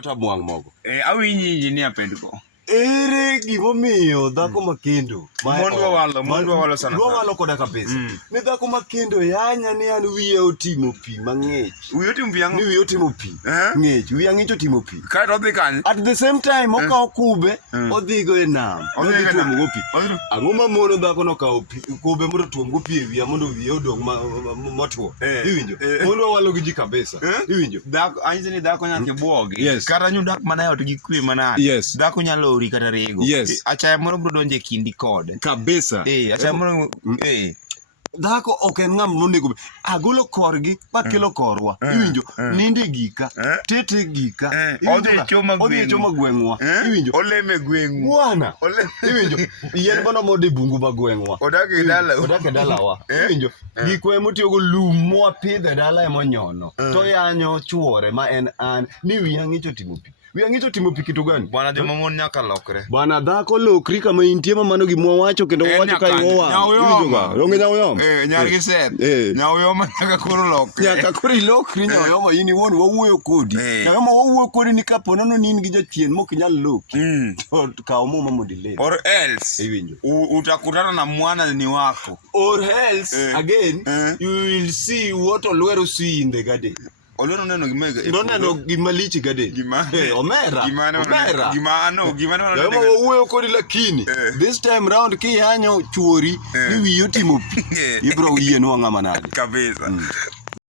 Kata buang mogo. Awinji ni apendko. Ere gimomiyo dhako makendo Mondwa walo sana. Dwa walo koda kabisa. Ni dhako makendo yanya ni an wiye otimo pi mang'ich. Wiye otimo pi ang'o? Ni wiye otimo pi. Ng'ich, wiye ang'ich otimo pi. Kae odhi kanye? At the same time okawo kube odhigo e nam. Odhi tuomogo pi. Ang'o ma mono dhako nokawo kube mondo tuomgo pi e wiya mondo wiye odong' motwo. Iwinjo? Mondwa walo gi ji kabisa. Iwinjo? Anyise ni dhako nyaka ibuogi. Yes. Kata nyu dak mana e ot gi kwe manade. Yes. Dhako nyalo ori kata rego. Yes. Achaya moro biro donjo e kindi kode. Kabisa. Achaya moro Dhako ok en ng'ama monego agolo korgi makelo korwa. Iwinjo? Ninde gika, tete gika. Odhi e choma gweng'wa. Iwinjo? Oleme gweng'u. Bwana. Iwinjo? Yien bono mode bungu ma gweng'wa. Odak e dala. Odak e dalawa. Iwinjo? Gikwa emotiyogo lum mwapidho e dala emonyono. To yanyo chuore ma en an ni wiya ng'ich otimo pi. Wiya ng'ich otimo pi kitu gani? Bwana joma mon nyaka lokre. Bwana dhako lokri kama intie ma mano gimwa wacho kendo wacho ka iwowa. Nyawoyoma. Ronge nyawoyoma. Nyargi set. Nyawoyoma nyaka koro lokre. Nyaka koro ilokri nyawoyoma in iwuon wawuoyo kodi. Nyawoyoma wawuoyo kodi ni kapo nono ni in gi jachien mok inyal loki. To kaw muma mondo ile. Or else. Iwinjo. Utakutana na mwana ni wako. Or else again you will see what Olwero see in the garden. Olwero neno gimega. Noneno gimalich garden. Omera. Gimano. Nyawoyoma wawuoyo kodi lakini this time round kiyanyo chuori ni wiyi otimo pi. Ibro yienwa ng'ama nade. Kabisa.